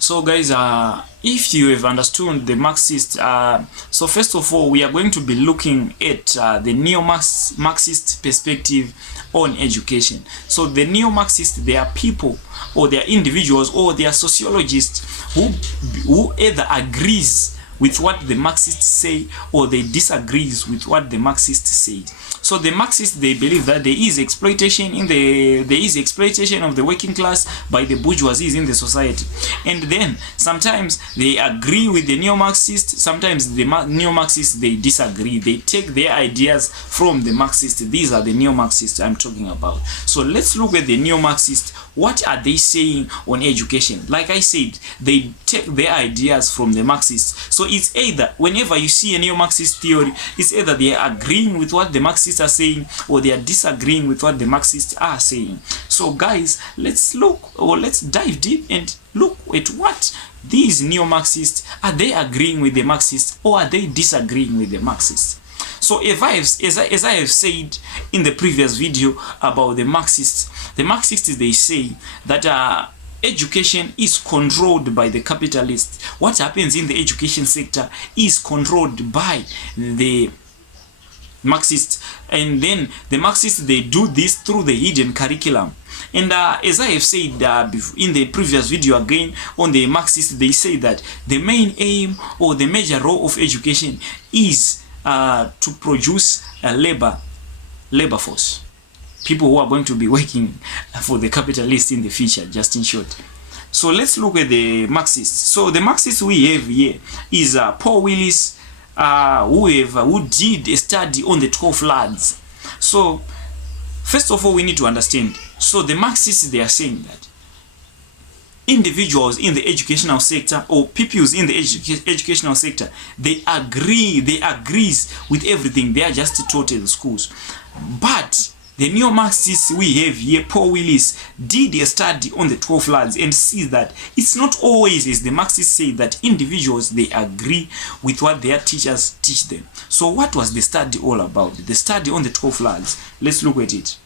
So guys, if you have understood the Marxist, so first of all, we are going to be looking at the neo-Marxist perspective on education. So the neo-Marxist, they are people, or they are individuals, or they are sociologists who either agrees with what the Marxists say, or they disagrees with what the Marxists say. So the Marxists, they believe that there is exploitation of the working class by the bourgeoisie in the society. And then sometimes they agree with the neo-Marxists, sometimes the neo-Marxists, they disagree. They take their ideas from the Marxists. These are the neo-Marxists I'm talking about. So let's look at the neo-Marxists. What are they saying on education? Like I said, they take their ideas from the Marxists. So it's either, whenever you see a neo-Marxist theory, it's either they are agreeing with what the Marxists are saying, or they are disagreeing with what the Marxists are saying. So guys, let's look, or let's dive deep and look at what these neo-Marxists, are they agreeing with the Marxists, or are they disagreeing with the Marxists? So as I have said in the previous video about the Marxists, they say that education is controlled by the capitalists. What happens in the education sector is controlled by the Marxists, and then the Marxists, they do this through the hidden curriculum. And as I have said in the previous video again on the Marxists, they say that the main aim or the major role of education is to produce a labor force, people who are going to be working for the capitalists in the future, just in short. So let's look at the Marxists. So the Marxists we have here is Paul Willis, who did a study on the 12 lads. So first of all, we need to understand, so the Marxists, they are saying that individuals in the educational sector, or pupils in the educational sector, they agrees with everything they are just taught in the schools. But the neo-Marxists we have here, Paul Willis, did a study on the 12 lads and sees that it's not always, as the Marxists say, that individuals, they agree with what their teachers teach them. So what was the study all about? The study on the 12 lads. Let's look at it.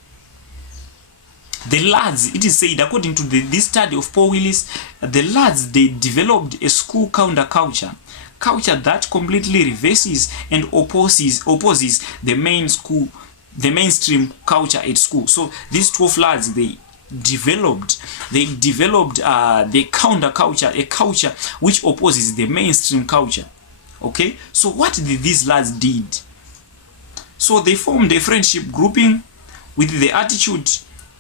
The lads, it is said, according to this study of Paul Willis, the lads, they developed a school counterculture, culture that completely reverses and opposes the mainstream culture at school. So these 12 lads, they developed the counterculture, a culture which opposes the mainstream culture. Okay, so what did these lads did? So they formed a friendship grouping with the attitude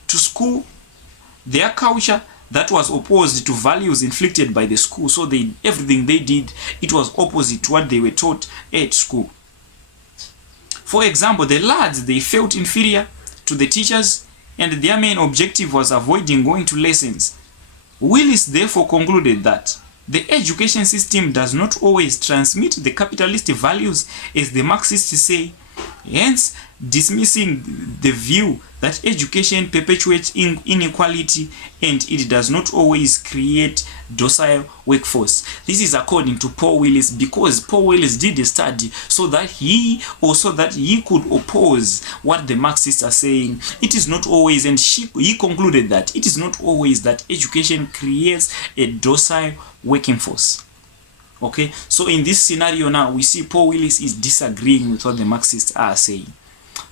to school, their culture that was opposed to values inflicted by the school. So everything they did, it was opposite to what they were taught at school. For example, the lads, they felt inferior to the teachers, and their main objective was avoiding going to lessons. Willis therefore concluded that the education system does not always transmit the capitalist values as the Marxists say, hence dismissing the view that education perpetuates inequality and it does not always create docile workforce. This is according to Paul Willis, because Paul Willis did a study so that he could oppose what the Marxists are saying. It is not always, and he concluded that it is not always that education creates a docile working force. Okay, so in this scenario now, we see Paul Willis is disagreeing with what the Marxists are saying.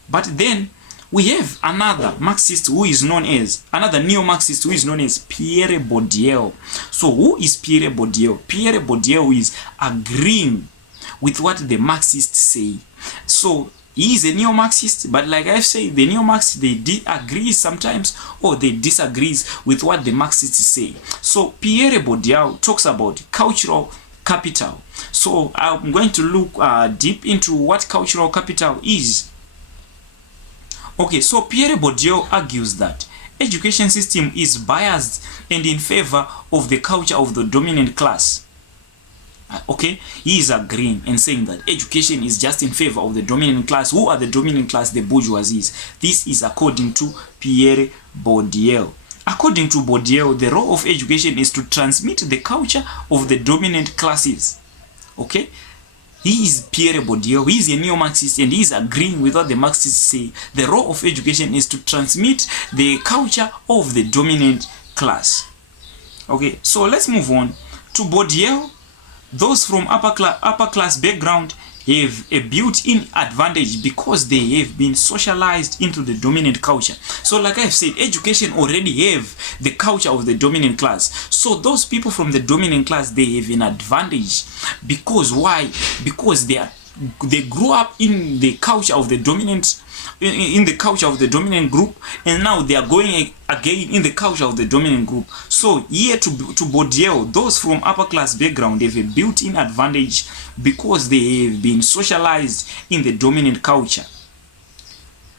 But then we have another Marxist who is known as, another neo-Marxist who is known as Pierre Bourdieu. So who is Pierre Bourdieu? Pierre Bourdieu is agreeing with what the Marxists say. So he is a neo-Marxist, but like I've said, the neo-Marxists, they agree sometimes, or they disagree with what the Marxists say. So Pierre Bourdieu talks about cultural capital. So I'm going to look deep into what cultural capital is. Okay, so Pierre Bourdieu argues that education system is biased and in favor of the culture of the dominant class. Okay, he is agreeing and saying that education is just in favor of the dominant class. Who are the dominant class? The bourgeoisie. This is according to Pierre Bourdieu. According to Bourdieu, the role of education is to transmit the culture of the dominant classes. Okay, he is Pierre Bourdieu, he is a neo-Marxist, and he is agreeing with what the Marxists say. The role of education is to transmit the culture of the dominant class. Okay, so let's move on. To Bourdieu, those from upper class background have a built-in advantage because they have been socialized into the dominant culture. So like I've said, education already have the culture of the dominant class. So those people from the dominant class, they have an advantage. Because why? Because they grew up in the culture of the dominant in the culture of the dominant group, and now they are going again in the culture of the dominant group. So here to Bourdieu, those from upper class background have a built-in advantage because they have been socialized in the dominant culture.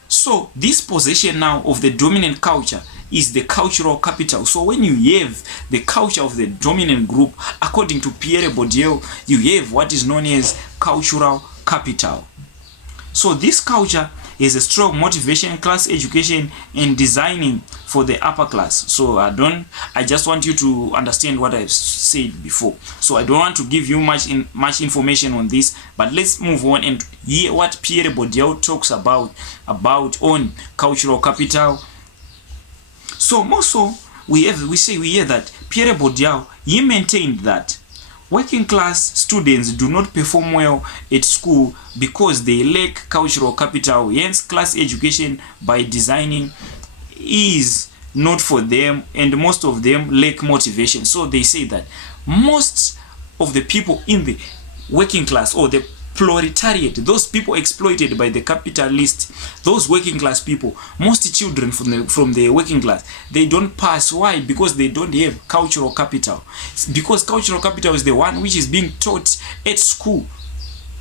So this possession now of the dominant culture is the cultural capital. So when you have the culture of the dominant group, according to Pierre Bourdieu, you have what is known as cultural capital. So this culture is a strong motivation, class education, and designing for the upper class. So I just want you to understand what I've said before. So I don't want to give you much information on this, but let's move on and hear what Pierre Bourdieu talks about on cultural capital. So also we hear that Pierre Bourdieu, he maintained that working class students do not perform well at school because they lack cultural capital. Hence, class education by designing is not for them, and most of them lack motivation. So they say that most of the people in the working class, or the proletariat, those people exploited by the capitalists, those working class people, most children from the working class, they don't pass. Why? Because they don't have cultural capital. Because cultural capital is the one which is being taught at school.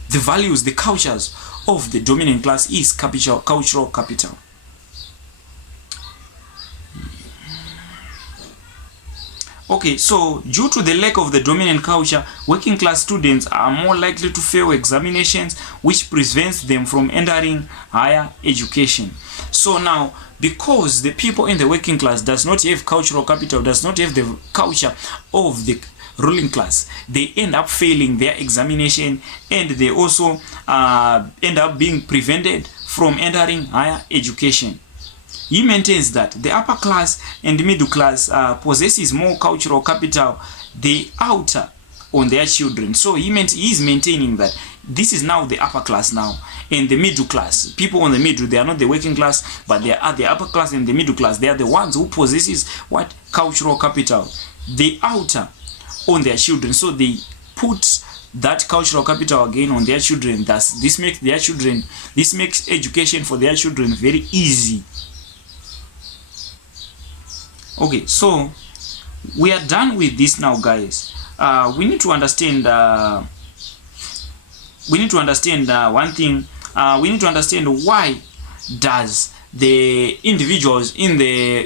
The values, the cultures of the dominant class is cultural capital. Okay, so due to the lack of the dominant culture, working class students are more likely to fail examinations, which prevents them from entering higher education. So now, because the people in the working class does not have cultural capital, does not have the culture of the ruling class, they end up failing their examination, and they also end up being prevented from entering higher education. He maintains that the upper class and middle class possesses more cultural capital, the outer on their children. So he is maintaining that this is now the upper class now, and the middle class. People on the middle, they are not the working class, but they are the upper class and the middle class. They are the ones who possesses what? Cultural capital. The outer on their children. So they put that cultural capital again on their children. Thus, this makes education for their children very easy. Okay, so we are done with this now, guys. We need to understand one thing. We need to understand why does the individuals in the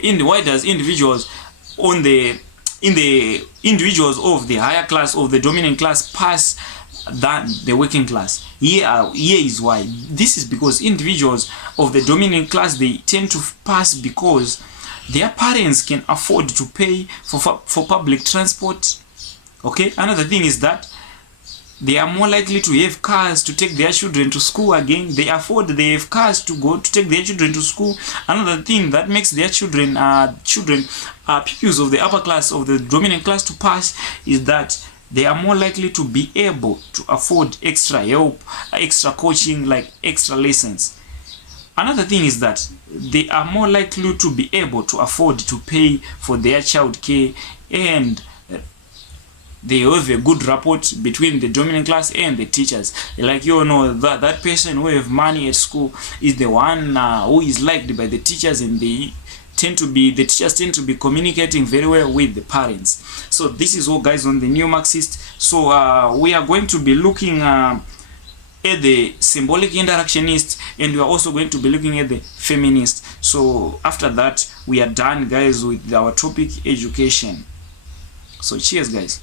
individuals of the higher class, of the dominant class, pass than the working class. Here is why. This is because individuals of the dominant class, they tend to pass because their parents can afford to pay for public transport. Okay, another thing is that they are more likely to have cars to take their children to school again. They have cars to take their children to school. Another thing that makes their children pupils of the upper class, of the dominant class, to pass is that they are more likely to be able to afford extra help, extra coaching, like extra lessons. Another thing is that they are more likely to be able to afford to pay for their child care, and they have a good rapport between the dominant class and the teachers. Like, you know, that person who have money at school is the one who is liked by the teachers, and the teachers tend to be communicating very well with the parents. So this is all, guys, on the New Marxist. So we are going to be looking at the symbolic interactionist, and we are also going to be looking at the feminist. So after that, we are done, guys, with our topic education. So cheers, guys.